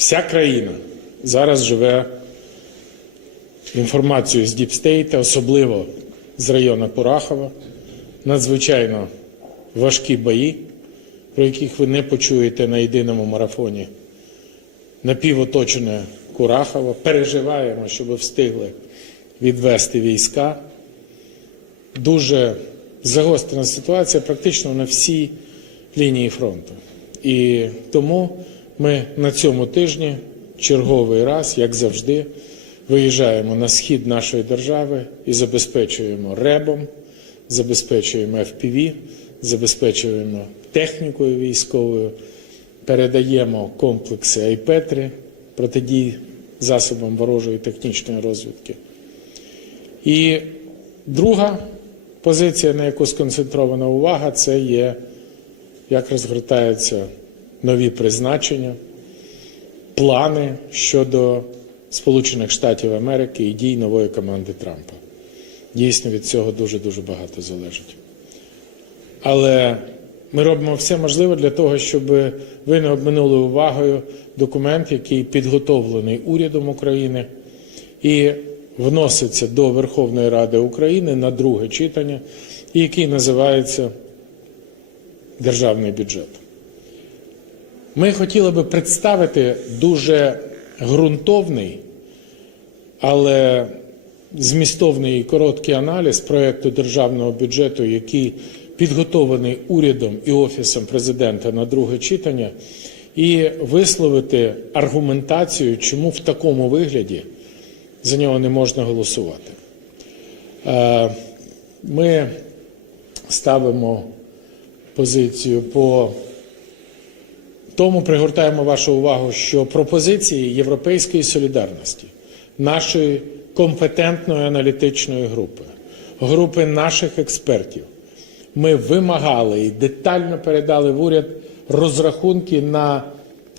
Вся країна зараз живе інформацією з Діпстейта, особливо з району Курахова. Надзвичайно важкі бої, про яких ви не почуєте на єдиному марафоні напівоточене Курахова. Переживаємо, щоб встигли відвести війська. Дуже загострена ситуація практично на всій лінії фронту. І тому. Ми на цьому тижні черговий раз, як завжди, виїжджаємо на схід нашої держави і забезпечуємо ребом, забезпечуємо FPV, забезпечуємо технікою військовою, передаємо комплекси Айпетри протидії засобам ворожої технічної розвідки. І друга позиція, на яку сконцентрована увага, це є як розгортається нові призначення, плани щодо Сполучених Штатів Америки і дій нової команди Трампа. Дійсно, від цього дуже-дуже багато залежить. Але ми робимо все можливе для того, щоб ви не обминули увагою документ, який підготовлений урядом України і вноситься до Верховної Ради України на друге читання, і який називається Державний бюджет. Ми хотіли би представити дуже ґрунтовний, але змістовний і короткий аналіз проєкту державного бюджету, який підготований урядом і офісом президента на друге читання, і висловити аргументацію, чому в такому вигляді за нього не можна голосувати. Е, ми ставимо позицію по тому пригортаємо вашу увагу, що пропозиції європейської солідарності, нашої компетентної аналітичної групи, групи наших експертів, ми вимагали і детально передали в уряд розрахунки на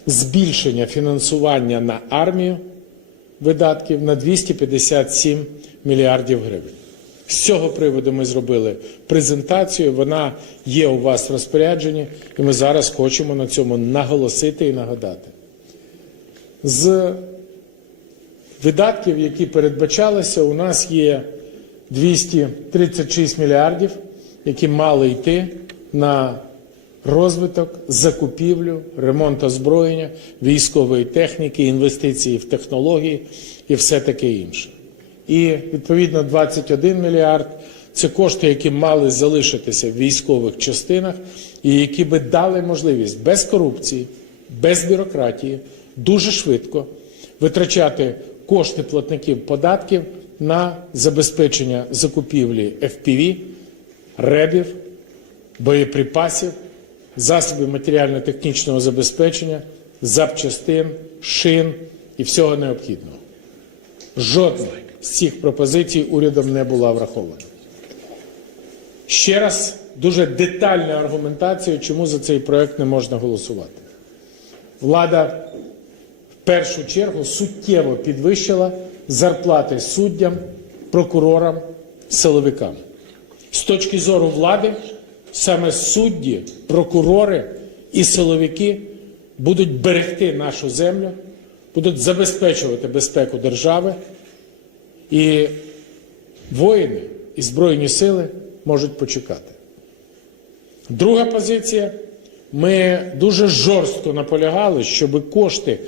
збільшення фінансування на армію видатків на 257 мільярдів гривень. З цього приводу ми зробили презентацію. Вона є у вас в розпорядженні, і ми зараз хочемо на цьому наголосити і нагадати. З видатків, які передбачалися, у нас є 236 мільярдів, які мали йти на розвиток, закупівлю, ремонт озброєння, військової техніки, інвестиції в технології і все таке інше і відповідно 21 мільярд. Це кошти, які мали залишитися в військових частинах, і які би дали можливість без корупції, без бюрократії дуже швидко витрачати кошти платників податків на забезпечення закупівлі FPV, ребів, боєприпасів, засобів матеріально-технічного забезпечення, запчастин, шин і всього необхідного. Жодного з цих пропозицій урядом не була врахована. Ще раз дуже детальна аргументація, чому за цей проект не можна голосувати. Влада в першу чергу суттєво підвищила зарплати суддям, прокурорам, силовикам. З точки зору влади, саме судді, прокурори і силовики будуть берегти нашу землю, будуть забезпечувати безпеку держави. І воїни і Збройні сили можуть почекати. Друга позиція. Ми дуже жорстко наполягали, щоб кошти,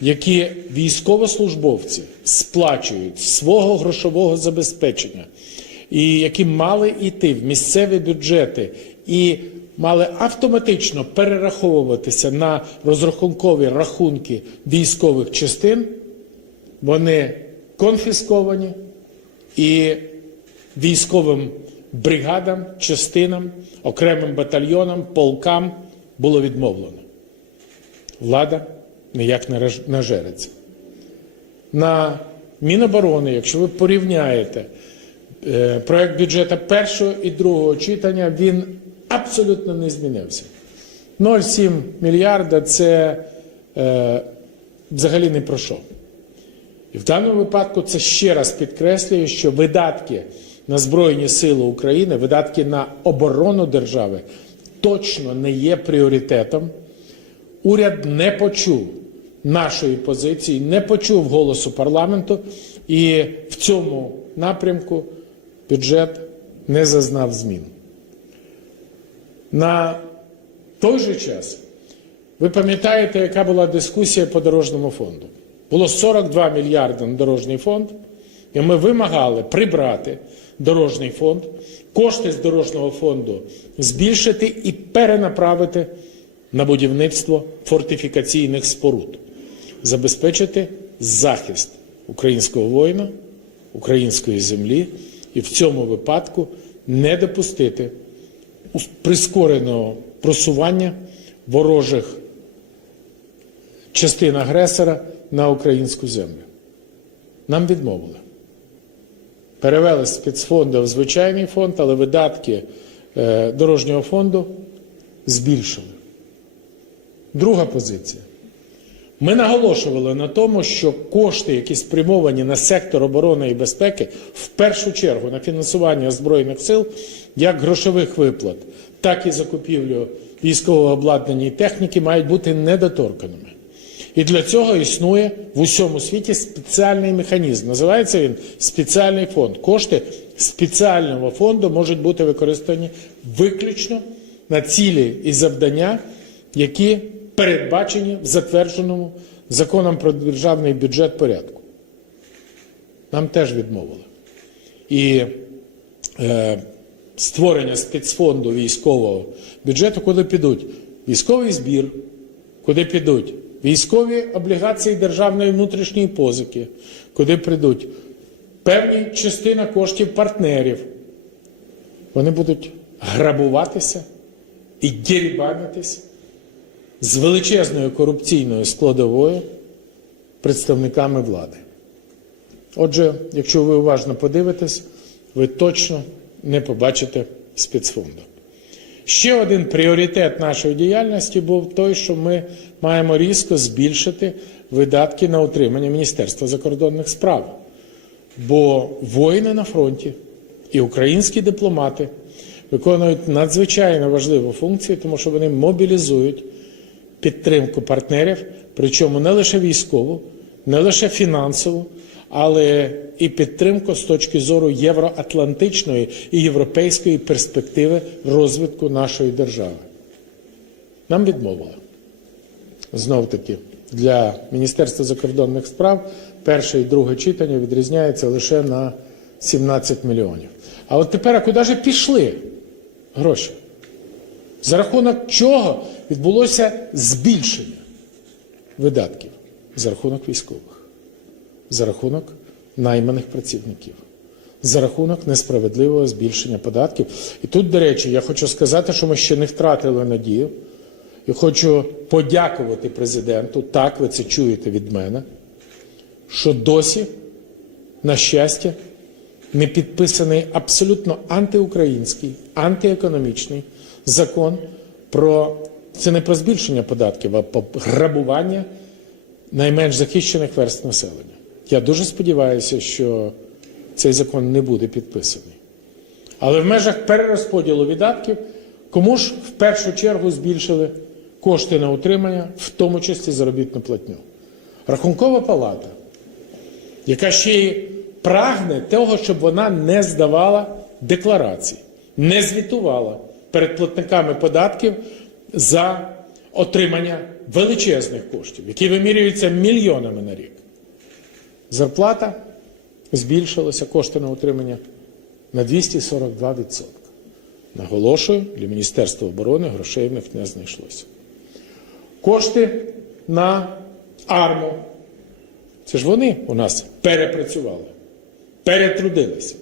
які військовослужбовці сплачують свого грошового забезпечення, і які мали йти в місцеві бюджети і мали автоматично перераховуватися на розрахункові рахунки військових частин, вони конфісковані і військовим бригадам, частинам, окремим батальйонам, полкам було відмовлено. Влада ніяк не жереться. На Міноборони, якщо ви порівняєте е, проект бюджету першого і другого читання, він абсолютно не змінився. 0,7 мільярда це е, взагалі не про що. І в даному випадку це ще раз підкреслює, що видатки на Збройні Сили України, видатки на оборону держави точно не є пріоритетом. Уряд не почув нашої позиції, не почув голосу парламенту, і в цьому напрямку бюджет не зазнав змін. На той же час ви пам'ятаєте, яка була дискусія по дорожному фонду. Було 42 мільярди на дорожній фонд, і ми вимагали прибрати дорожній фонд, кошти з дорожнього фонду збільшити і перенаправити на будівництво фортифікаційних споруд, забезпечити захист українського воїна, української землі і в цьому випадку не допустити прискореного просування ворожих частин агресора на українську землю. Нам відмовили. Перевели спецфонду в звичайний фонд, але видатки е, дорожнього фонду збільшили. Друга позиція. Ми наголошували на тому, що кошти, які спрямовані на сектор оборони і безпеки, в першу чергу на фінансування Збройних сил як грошових виплат, так і закупівлю військового обладнання і техніки, мають бути недоторканими. І для цього існує в усьому світі спеціальний механізм. Називається він спеціальний фонд. Кошти спеціального фонду можуть бути використані виключно на цілі і завдання, які передбачені в затвердженому законом про державний бюджет порядку. Нам теж відмовили. І е, створення спецфонду військового бюджету, куди підуть військовий збір, куди підуть військові облігації державної внутрішньої позики, куди прийдуть певні частина коштів партнерів. Вони будуть грабуватися і дірібанитись з величезною корупційною складовою представниками влади. Отже, якщо ви уважно подивитесь, ви точно не побачите спецфонду. Ще один пріоритет нашої діяльності був той, що ми маємо різко збільшити видатки на утримання Міністерства закордонних справ. Бо воїни на фронті і українські дипломати виконують надзвичайно важливу функцію, тому що вони мобілізують підтримку партнерів, причому не лише військову, не лише фінансову, але і підтримку з точки зору євроатлантичної і європейської перспективи розвитку нашої держави. Нам відмовили. Знов таки, для Міністерства закордонних справ перше і друге читання відрізняється лише на 17 мільйонів. А от тепер а куди ж пішли гроші? За рахунок чого відбулося збільшення видатків за рахунок військових за рахунок найманих працівників, за рахунок несправедливого збільшення податків. І тут, до речі, я хочу сказати, що ми ще не втратили надію. І хочу подякувати президенту, так ви це чуєте від мене, що досі, на щастя, не підписаний абсолютно антиукраїнський, антиекономічний закон про це не про збільшення податків, а про грабування найменш захищених верств населення. Я дуже сподіваюся, що цей закон не буде підписаний. Але в межах перерозподілу видатків кому ж в першу чергу збільшили кошти на утримання, в тому числі заробітну платню. Рахункова палата, яка ще й прагне того, щоб вона не здавала декларації, не звітувала перед платниками податків за отримання величезних коштів, які вимірюються мільйонами на рік. Зарплата збільшилася кошти на утримання на 242%. Наголошую, для Міністерства оборони грошей в них не знайшлося. Кошти на арму. Це ж вони у нас перепрацювали, перетрудилися.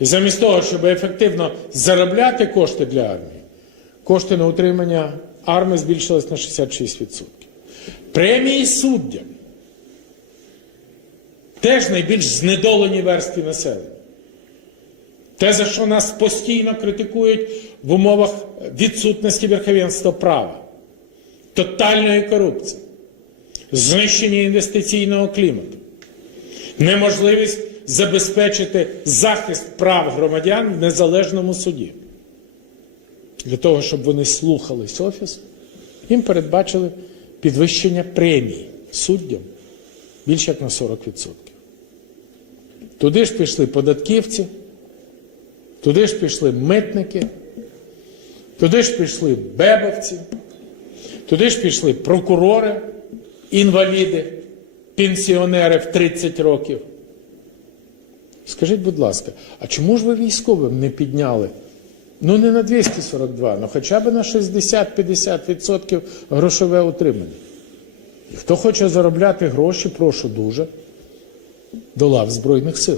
І замість того, щоб ефективно заробляти кошти для армії, кошти на утримання арми збільшились на 66%. Премії суддям теж найбільш знедолені верстки населення. Те, за що нас постійно критикують в умовах відсутності верховенства права, тотальної корупції, знищення інвестиційного клімату, неможливість забезпечити захист прав громадян в незалежному суді. Для того, щоб вони слухались офісу, їм передбачили підвищення премій суддям більше як на 40%. Туди ж пішли податківці, туди ж пішли митники, туди ж пішли бебовці, туди ж пішли прокурори, інваліди, пенсіонери в 30 років. Скажіть, будь ласка, а чому ж ви військовим не підняли? Ну не на 242, ну хоча б на 60-50% грошове утримання. І хто хоче заробляти гроші, прошу дуже до лав Збройних сил.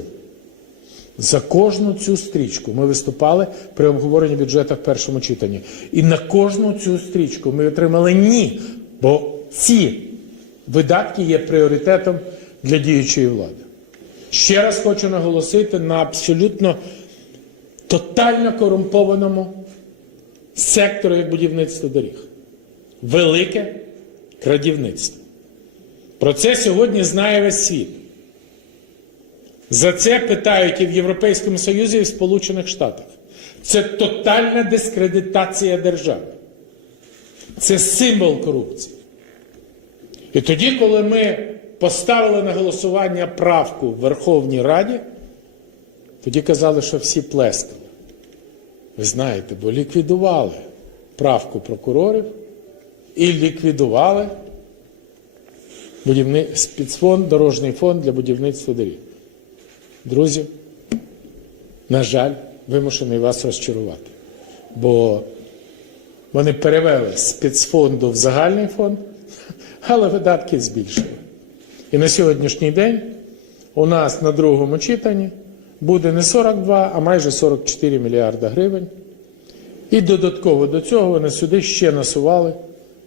За кожну цю стрічку ми виступали при обговоренні бюджету в першому читанні. І на кожну цю стрічку ми отримали ні, бо ці видатки є пріоритетом для діючої влади. Ще раз хочу наголосити на абсолютно тотально корумпованому сектору як будівництво доріг. Велике крадівництво. Про це сьогодні знає весь світ. За це питають і в Європейському Союзі, і в Сполучених Штатах. Це тотальна дискредитація держави. Це символ корупції. І тоді, коли ми поставили на голосування правку в Верховній Раді, тоді казали, що всі плескали. Ви знаєте, бо ліквідували правку прокурорів і ліквідували будівни... спецфонд, дорожній фонд для будівництва доріг. Друзі, на жаль, вимушений вас розчарувати. Бо вони перевели з спецфонду в загальний фонд, але видатки збільшили. І на сьогоднішній день у нас на другому читанні буде не 42, а майже 44 мільярда гривень. І додатково до цього вони сюди ще насували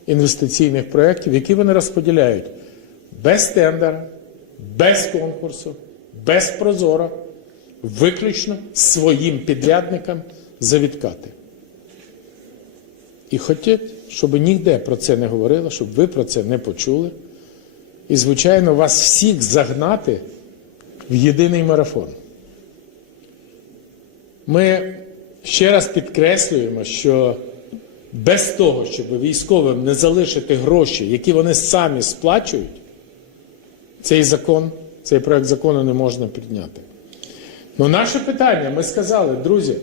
інвестиційних проєктів, які вони розподіляють без тендера, без конкурсу безпрозоро, виключно своїм підрядникам завідкати. І хотіть, щоб ніде про це не говорило, щоб ви про це не почули. І, звичайно, вас всіх загнати в єдиний марафон. Ми ще раз підкреслюємо, що без того, щоб військовим не залишити гроші, які вони самі сплачують, цей закон цей проект закону не можна підняти. Ну, наше питання, ми сказали, друзі,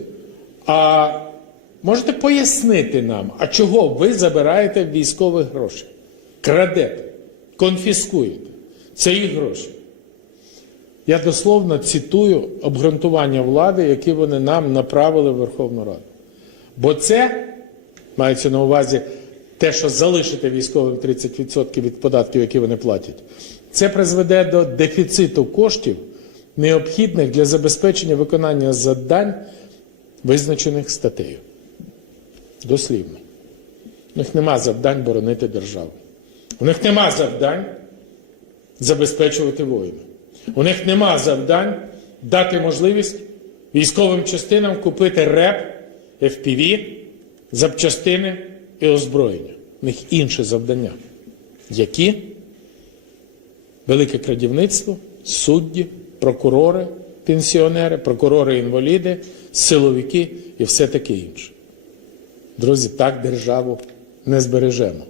а можете пояснити нам, а чого ви забираєте військових гроші? Крадете, конфіскуєте. Це їх гроші. Я дословно цитую обґрунтування влади, які вони нам направили в Верховну Раду. Бо це мається на увазі те, що залишити військовим 30% від податків, які вони платять. Це призведе до дефіциту коштів, необхідних для забезпечення виконання завдань, визначених статтею. Дослівно. У них нема завдань боронити державу. У них нема завдань забезпечувати воїна. У них нема завдань дати можливість військовим частинам купити РЕП, ФПВ, запчастини і озброєння. У них інше завдання, які велике крадівництво, судді, прокурори, пенсіонери, прокурори-інваліди, силовики і все таке інше. Друзі, так державу не збережемо.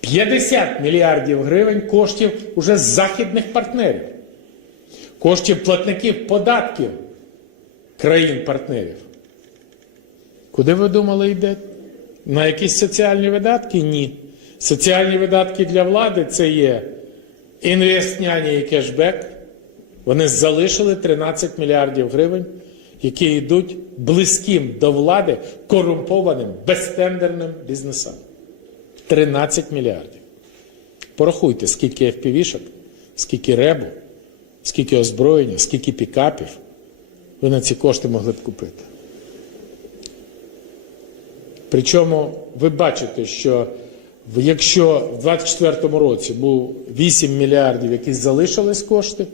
50 мільярдів гривень коштів уже західних партнерів, коштів платників податків країн-партнерів. Куди ви думали йде? На якісь соціальні видатки? Ні. Соціальні видатки для влади це є інвестняні і кешбек, вони залишили 13 мільярдів гривень, які йдуть близьким до влади корумпованим безтендерним бізнесам. 13 мільярдів. Порахуйте, скільки FPV-шок, скільки ребу, скільки озброєння, скільки пікапів ви на ці кошти могли б купити. Причому ви бачите, що Якщо в 2024 році був 8 мільярдів, які залишились кошти,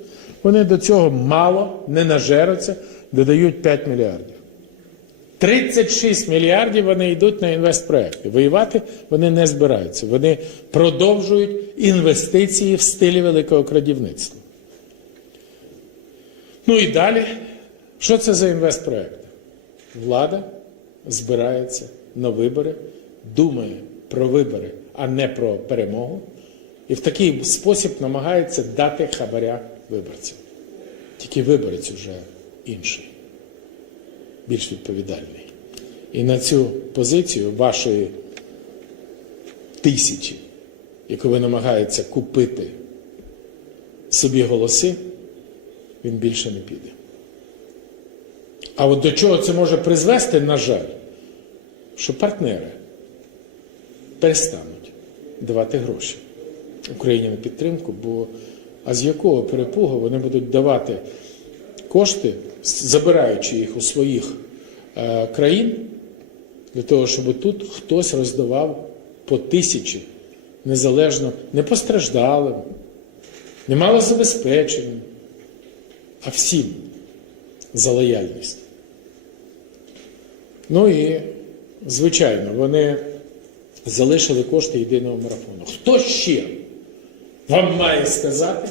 вони до цього мало не нажеруться, додають 5 мільярдів. 36 мільярдів вони йдуть на інвестпроекти. Воювати вони не збираються. Вони продовжують інвестиції в стилі великого крадівництва. Ну і далі, що це за інвестпроект? Влада збирається на вибори, думає про вибори а не про перемогу, і в такий спосіб намагається дати хабаря виборцям. Тільки виборець уже інший, більш відповідальний. І на цю позицію вашої тисячі, яку ви намагаєтеся купити собі голоси, він більше не піде. А от до чого це може призвести, на жаль, що партнери перестануть давати гроші Україні на підтримку. Бо а з якого перепугу вони будуть давати кошти, забираючи їх у своїх е, країн, для того, щоб тут хтось роздавав по тисячі незалежно не постраждалим, не малозабезпеченим, а всім за лояльність. Ну і, звичайно, вони залишили кошти єдиного марафону. Хто ще вам має сказати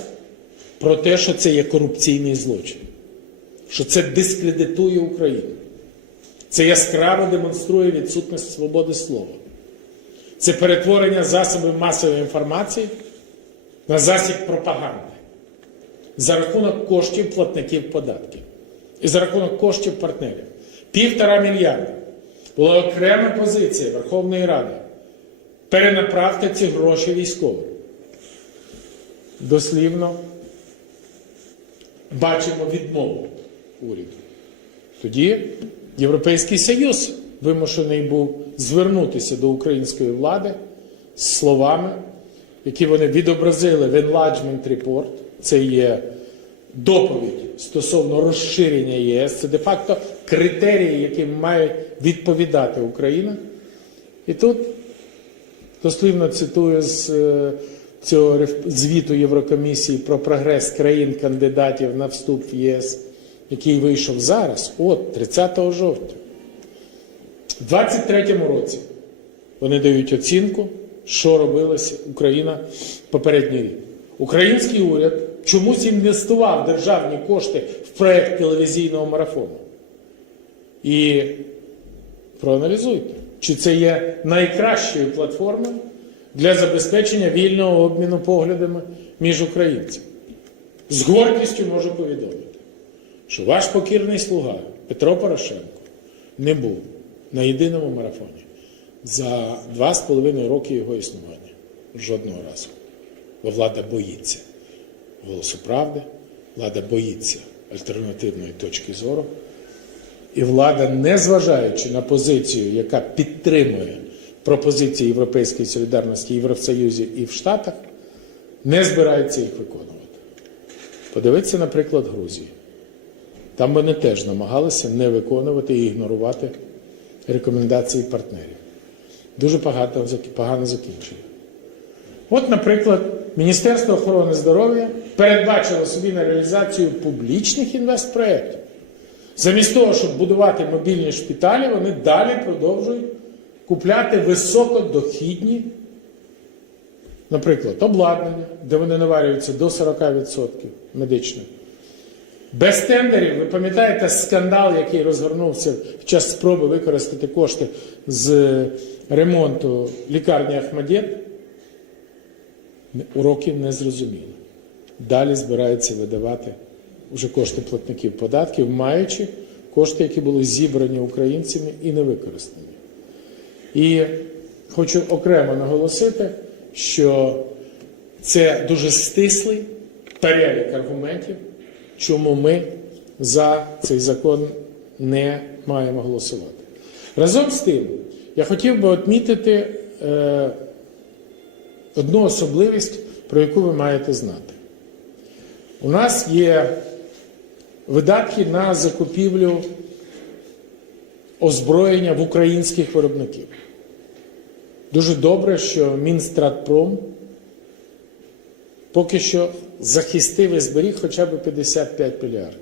про те, що це є корупційний злочин? Що це дискредитує Україну? Це яскраво демонструє відсутність свободи слова. Це перетворення засобів масової інформації на засіб пропаганди за рахунок коштів платників податків і за рахунок коштів партнерів. Півтора мільярда була окрема позиція Верховної Ради перенаправте ці гроші військовим. Дослівно бачимо відмову уряду. Тоді Європейський Союз вимушений був звернутися до української влади з словами, які вони відобразили в Enlargement Report. Це є доповідь стосовно розширення ЄС. Це де-факто критерії, яким має відповідати Україна. І тут Дослівно цитую з е, цього звіту Єврокомісії про прогрес країн-кандидатів на вступ в ЄС, який вийшов зараз, от 30 жовтня. У 23-му році вони дають оцінку, що робилася Україна попередній рік. Український уряд чомусь інвестував державні кошти в проєкт телевізійного марафону. І проаналізуйте чи це є найкращою платформою для забезпечення вільного обміну поглядами між українцями. З гордістю можу повідомити, що ваш покірний слуга Петро Порошенко не був на єдиному марафоні за два з половиною роки його існування. Жодного разу. Бо влада боїться голосу правди, влада боїться альтернативної точки зору. І влада, незважаючи на позицію, яка підтримує пропозиції Європейської солідарності в Євросоюзі і в Штатах, не збирається їх виконувати. Подивіться, наприклад, Грузії. Там вони теж намагалися не виконувати і ігнорувати рекомендації партнерів. Дуже погано, погано закінчили. От, наприклад, Міністерство охорони здоров'я передбачило собі на реалізацію публічних інвестпроєктів. Замість того, щоб будувати мобільні шпиталі, вони далі продовжують купляти високодохідні, наприклад, обладнання, де вони наварюються до 40% медичних. Без тендерів, ви пам'ятаєте, скандал, який розгорнувся в час спроби використати кошти з е, ремонту лікарні Ахмадєт, уроків не зрозуміло. Далі збираються видавати вже кошти платників податків, маючи кошти, які були зібрані українцями і не використані. І хочу окремо наголосити, що це дуже стислий перелік аргументів, чому ми за цей закон не маємо голосувати. Разом з тим, я хотів би відмітити е, одну особливість, про яку ви маєте знати. У нас є видатки на закупівлю озброєння в українських виробників. Дуже добре, що Мінстратпром поки що захистив і зберіг хоча б 55 мільярдів.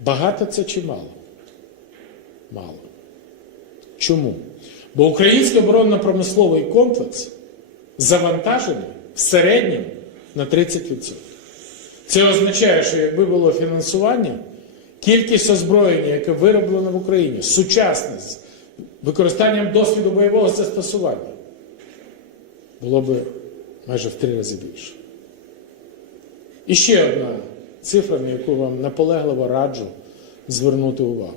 Багато це чи мало? Мало. Чому? Бо український оборонно-промисловий комплекс завантажений в середньому на 30%. Це означає, що якби було фінансування, кількість озброєння, яке вироблено в Україні, сучасність, використанням досвіду бойового застосування, було б майже в три рази більше. І ще одна цифра, на яку вам наполегливо раджу звернути увагу.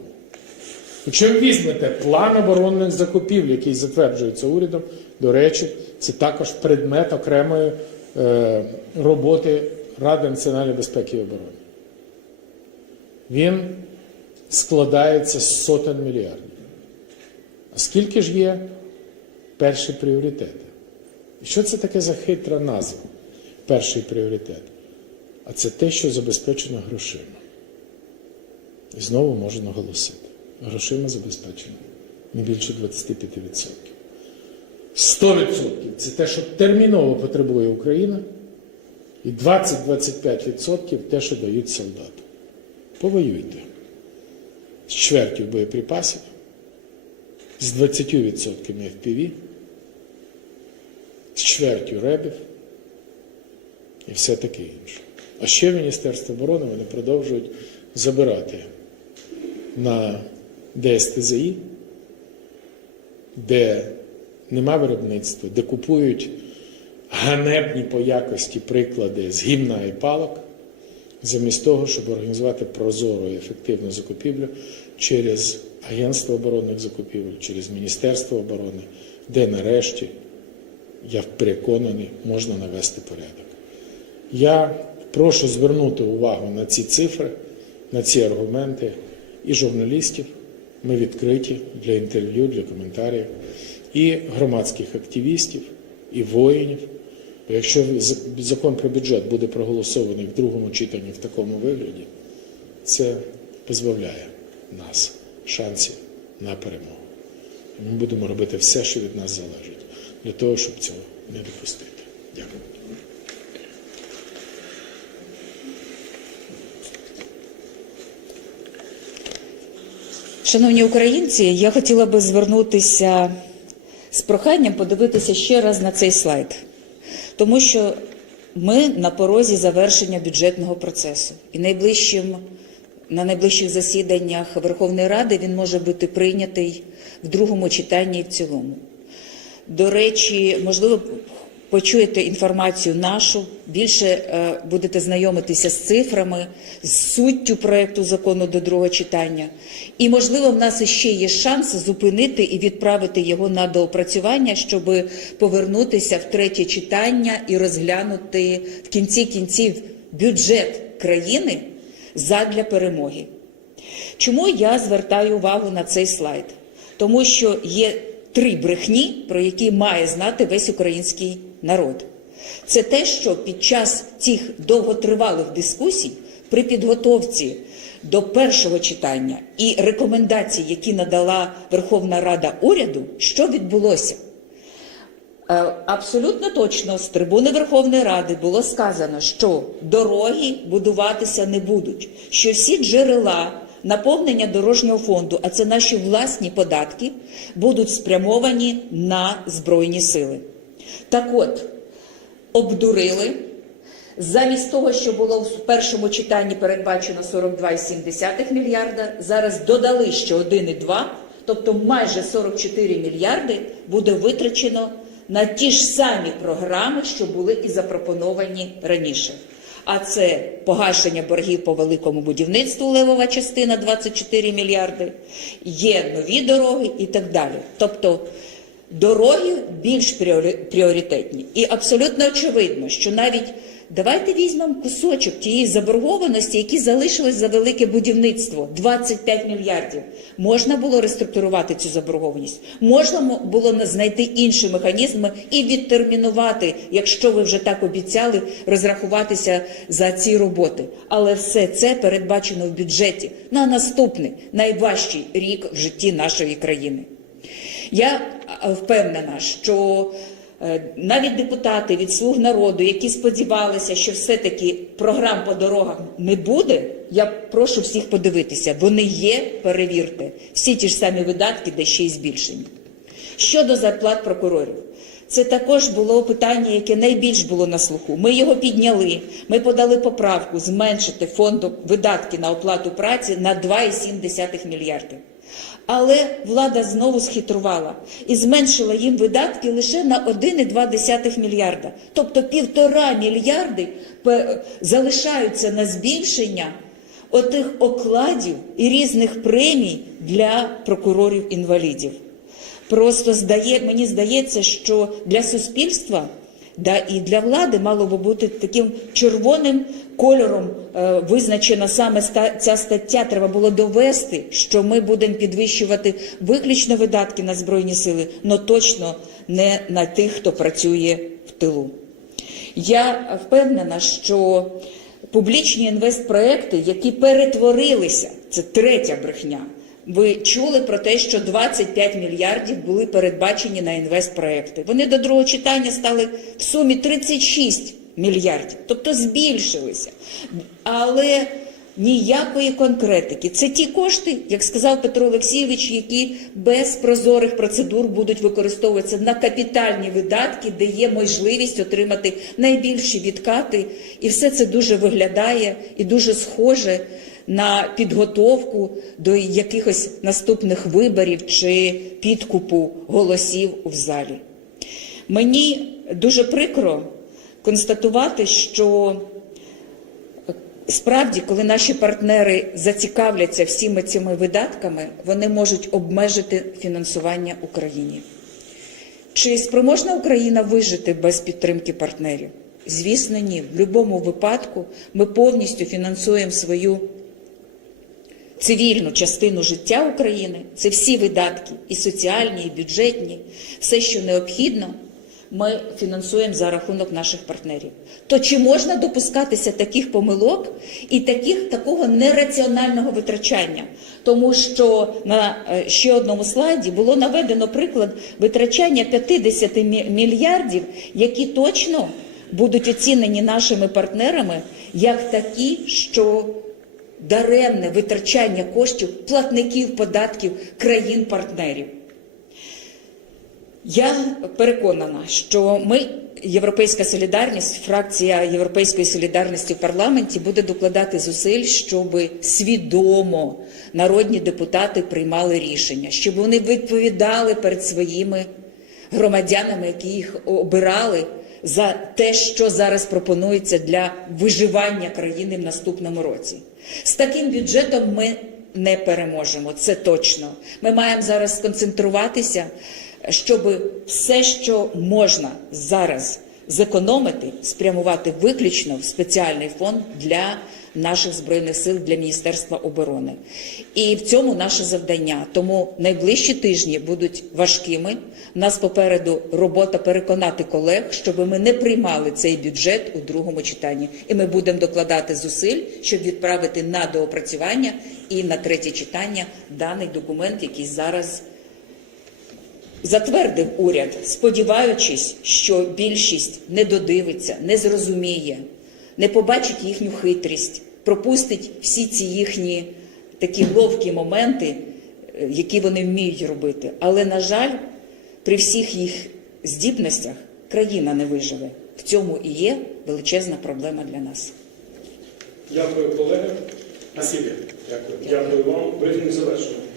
Якщо ви візьмете план оборонних закупів, який затверджується урядом, до речі, це також предмет окремої е, роботи. Ради національної безпеки і оборони. Він складається з сотень мільярдів. А скільки ж є перші пріоритети? І що це таке за хитра назва? Перший пріоритет? А це те, що забезпечено грошима. І знову можу наголосити: грошима забезпечено не більше 25%. 100% це те, що терміново потребує Україна. І 20-25% те, що дають солдати. Повоюйте. З чвертю боєприпасів, з 20% FPV, з чвертю ребів і все таке інше. А ще Міністерство оборони вони продовжують забирати на ДСТЗІ, де нема виробництва, де купують ганебні по якості приклади з гімна і палок, замість того, щоб організувати прозору і ефективну закупівлю через Агентство оборонних закупівель, через Міністерство оборони, де нарешті, я переконаний, можна навести порядок. Я прошу звернути увагу на ці цифри, на ці аргументи і журналістів. Ми відкриті для інтерв'ю, для коментарів і громадських активістів, і воїнів. Якщо закон про бюджет буде проголосований в другому читанні в такому вигляді, це позбавляє нас шансів на перемогу. Ми будемо робити все, що від нас залежить, для того, щоб цього не допустити. Дякую. Шановні українці, я хотіла би звернутися з проханням подивитися ще раз на цей слайд тому що ми на порозі завершення бюджетного процесу і найближчим. На найближчих засіданнях Верховної Ради він може бути прийнятий в другому читанні і в цілому. До речі, можливо, почуєте інформацію нашу, більше е, будете знайомитися з цифрами, з суттю проєкту закону до другого читання. І, можливо, в нас ще є шанс зупинити і відправити його на доопрацювання, щоб повернутися в третє читання і розглянути в кінці кінців бюджет країни задля перемоги. Чому я звертаю увагу на цей слайд? Тому що є три брехні, про які має знати весь український народ. Це те, що під час цих довготривалих дискусій при підготовці до першого читання і рекомендацій, які надала Верховна Рада уряду, що відбулося. Е, абсолютно точно з трибуни Верховної Ради було сказано, що дороги будуватися не будуть, що всі джерела наповнення дорожнього фонду, а це наші власні податки, будуть спрямовані на збройні сили. Так от, обдурили. Замість того, що було в першому читанні передбачено 42,7 мільярда, зараз додали ще 1,2, тобто майже 44 мільярди буде витрачено на ті ж самі програми, що були і запропоновані раніше. А це погашення боргів по великому будівництву, левова частина 24 мільярди, є нові дороги і так далі. Тобто дороги більш пріоритетні. І абсолютно очевидно, що навіть давайте візьмемо кусочок тієї заборгованості, які залишились за велике будівництво 25 мільярдів. Можна було реструктурувати цю заборгованість, можна було знайти інші механізми і відтермінувати, якщо ви вже так обіцяли розрахуватися за ці роботи. Але все це передбачено в бюджеті на наступний найважчий рік в житті нашої країни. Я впевнена, що е, навіть депутати від слуг народу, які сподівалися, що все-таки програм по дорогах не буде. Я прошу всіх подивитися, вони є, перевірте, всі ті ж самі видатки, де ще й збільшені. Щодо зарплат прокурорів, це також було питання, яке найбільш було на слуху. Ми його підняли. Ми подали поправку зменшити фонду видатки на оплату праці на 2,7 мільярдів. Але влада знову схитрувала і зменшила їм видатки лише на 1,2 мільярда. Тобто півтора мільярди залишаються на збільшення отих окладів і різних премій для прокурорів-інвалідів. Просто здає, мені здається, що для суспільства да, і для влади мало би бути таким червоним кольором Е, визначена саме ця стаття. Треба було довести, що ми будемо підвищувати виключно видатки на збройні сили, але точно не на тих, хто працює в тилу. Я впевнена, що публічні інвестпроекти, які перетворилися, це третя брехня. Ви чули про те, що 25 мільярдів були передбачені на інвестпроекти. Вони до другого читання стали в сумі 36 мільярдів, тобто збільшилися. Але ніякої конкретики. Це ті кошти, як сказав Петро Олексійович, які без прозорих процедур будуть використовуватися на капітальні видатки, де є можливість отримати найбільші відкати. І все це дуже виглядає і дуже схоже. На підготовку до якихось наступних виборів чи підкупу голосів в залі. Мені дуже прикро констатувати, що справді, коли наші партнери зацікавляться всіми цими видатками, вони можуть обмежити фінансування Україні. Чи спроможна Україна вижити без підтримки партнерів? Звісно, ні. В будь-якому випадку ми повністю фінансуємо свою цивільну частину життя України. Це всі видатки, і соціальні, і бюджетні, все, що необхідно ми фінансуємо за рахунок наших партнерів. То чи можна допускатися таких помилок і таких такого нераціонального витрачання? Тому що на е, ще одному слайді було наведено приклад витрачання 50 мільярдів, які точно будуть оцінені нашими партнерами як такі, що даремне витрачання коштів платників податків країн-партнерів. Я переконана, що ми, Європейська солідарність, фракція Європейської солідарності в парламенті буде докладати зусиль, щоб свідомо народні депутати приймали рішення, щоб вони відповідали перед своїми громадянами, які їх обирали за те, що зараз пропонується для виживання країни в наступному році. З таким бюджетом ми не переможемо. Це точно. Ми маємо зараз сконцентруватися щоб все, що можна зараз зекономити, спрямувати виключно в спеціальний фонд для наших збройних сил для міністерства оборони, і в цьому наше завдання. Тому найближчі тижні будуть важкими. Нас попереду робота переконати колег, щоб ми не приймали цей бюджет у другому читанні, і ми будемо докладати зусиль, щоб відправити на доопрацювання і на третє читання даний документ, який зараз затвердив уряд, сподіваючись, що більшість не додивиться, не зрозуміє, не побачить їхню хитрість, пропустить всі ці їхні такі ловкі моменти, е, які вони вміють робити. Але, на жаль, при всіх їх здібностях країна не виживе. В цьому і є величезна проблема для нас. Дякую, колеги. Дякую. Дякую. Дякую вам. Брифінг завершуємо.